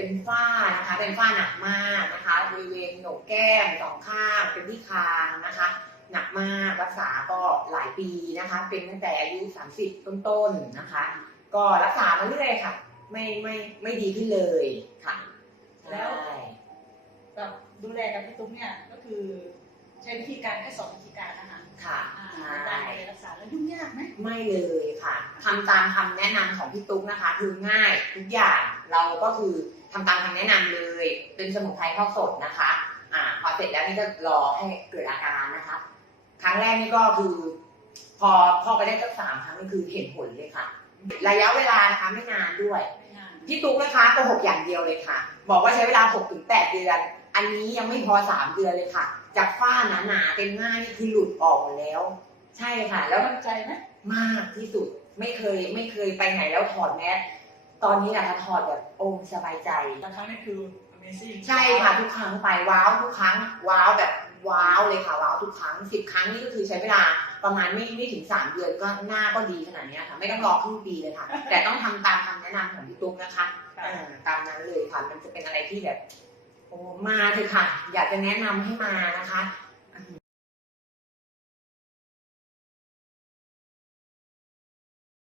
เป็นฝ้านะคะ เป็นฝ้าหนักมากนะคะบริเวณโหนกแก้มสองข้างเป็นที่คางนะคะ หนักมากรักษาก็หลายปีนะคะ เป็นตั้งแต่อายุ 30 ต้นๆนะคะ ก็รักษามาเรื่อยค่ะ ไม่ไม่ไม่ดีขึ้นเลยค่ะแล้วใช่แบบดูแลกับพี่ตุ๊กเนี่ยก็คือใช้วิธีการแค่สองวิธี ไหมไม่เลยค่ะทำตามคำแนะนำของพี่ตุ๊กนะคะ คือง่ายทุกอย่างเราก็คือทำตามคำแนะนำเลย เป็นสมุนไพรทอดสดนะคะ อ่า พอเสร็จแล้วนี่ก็รอให้เกิดอาการนะคะ ครั้งแรกนี่ก็คือ พอพอไปได้สักสามครั้งนี่คือเห็นผลเลยค่ะ ระยะเวลานะคะไม่นานด้วยไม่นานพี่ตุ๊กนะคะโกหกอย่างเดียวเลยค่ะ บอกว่าใช้เวลา6ถึง8เดือน อันนี้ยังไม่พอ3เดือนเลยค่ะ จากฝ้าหนาๆเป็นหน้านี่คือหลุดออกหมดแล้ว ใช่ค่ะ แล้วมั่นใจไหม มากที่สุด ไม่เคยไม่เคยไปไหนแล้วถอดแมสตอนนี้นะคะถอดแบบโอ้สบายใจ บางครั้งนี่คือ amazing ใช่ค่ะทุกครั้งไปว้าวทุกครั้งว้าวแบบว้าวเลยค่ะว้าวทุกครั้งสิบครั้งนี่ก็คือใช้เวลาประมาณไม่ไม่ถึงสามเดือนก็หน้าก็ดีขนาดเนี้ยค่ะ ไม่ต้องรอครึ่งปีเลยค่ะ แต่ต้องทำตามคำแนะนำของพี่ตุ๊กนะคะค่ะอ่าตามนั้นเลยค่ะ มันจะเป็นอะไรที่แบบโอ้มาเถอะค่ะ อยากจะแนะนำให้มานะคะ